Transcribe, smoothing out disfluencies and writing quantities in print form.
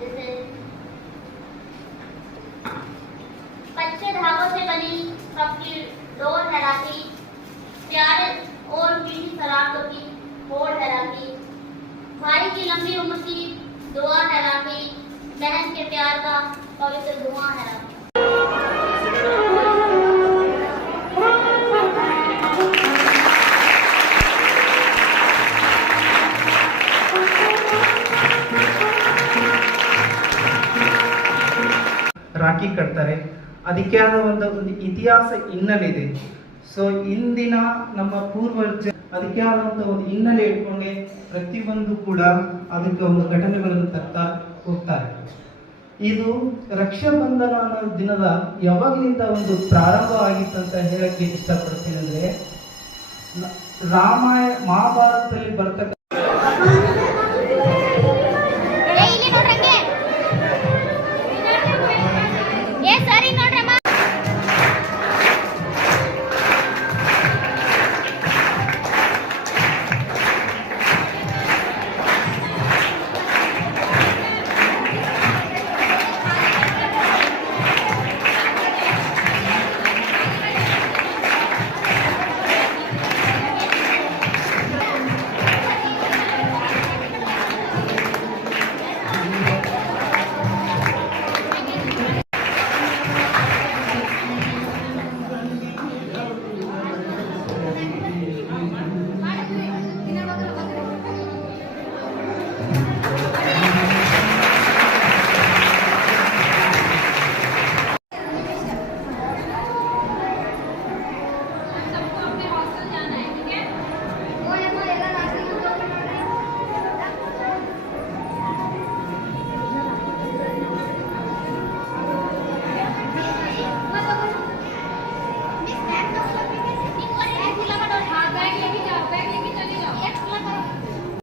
जैसे कच्चे धागों से बनी कप की डोर कहलाती, प्यारे और मीठी शरारतों की होड़ कहलाती, भाई की लंबी उम्र की दुआ कहलाती, बहन के प्यार का पवित्र धुआं कहलाती। ರಾಖಿ ಕಟ್ತಾರೆ. ಅದಕ್ಕೆ ಆದ ಒಂದು ಇತಿಹಾಸ ಹಿನ್ನೆಲೆ ಇದೆ. ಸೊ ಇಂದಿನ ನಮ್ಮ ಪೂರ್ವಜ ಅದಕ್ಕೆ ಆದಂತ ಒಂದು ಹಿನ್ನೆಲೆ ಇಟ್ಕೊಂಡೆ ಪ್ರತಿಯೊಂದು ಕೂಡ ಅದಕ್ಕೆ ಒಂದು ಘಟನೆಗಳನ್ನು ತರ್ತಾ ಹೋಗ್ತಾರೆ. ಇದು ರಕ್ಷಾಬಂಧನ ಅನ್ನೋ ದಿನದ ಯಾವಾಗಲಿಂದ ಒಂದು ಪ್ರಾರಂಭ ಆಗಿತ್ತಂತ ಹೇಳಕ್ಕೆ ಇಷ್ಟಪಡ್ತೀನಿ. ಅಂದ್ರೆ ಮಹಾಭಾರತದಲ್ಲಿ ಬರ್ತಕ್ಕ